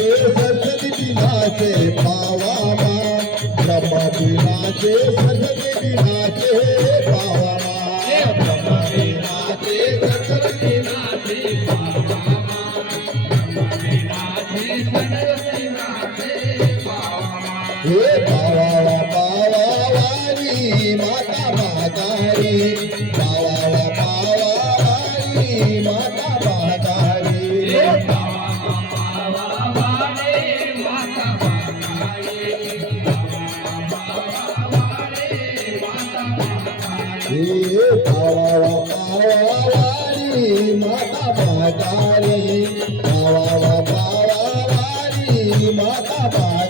सरस्वती दिनाचे पावामा ब्रह्मदिनाचे सरस्वती दिनाचे पावामा ब्रह्मदिनाचे सरस्वती दिनाचे पावामा ब्रह्मदिनाचे सरस्वती दिनाचे पावामा हे पावावा पावावारी माता म्हातारी पावावा पावावारी माता म्हातारी हे पावावा पावावारी माता म्हातारी पावावा पावावारी माता म्हातारी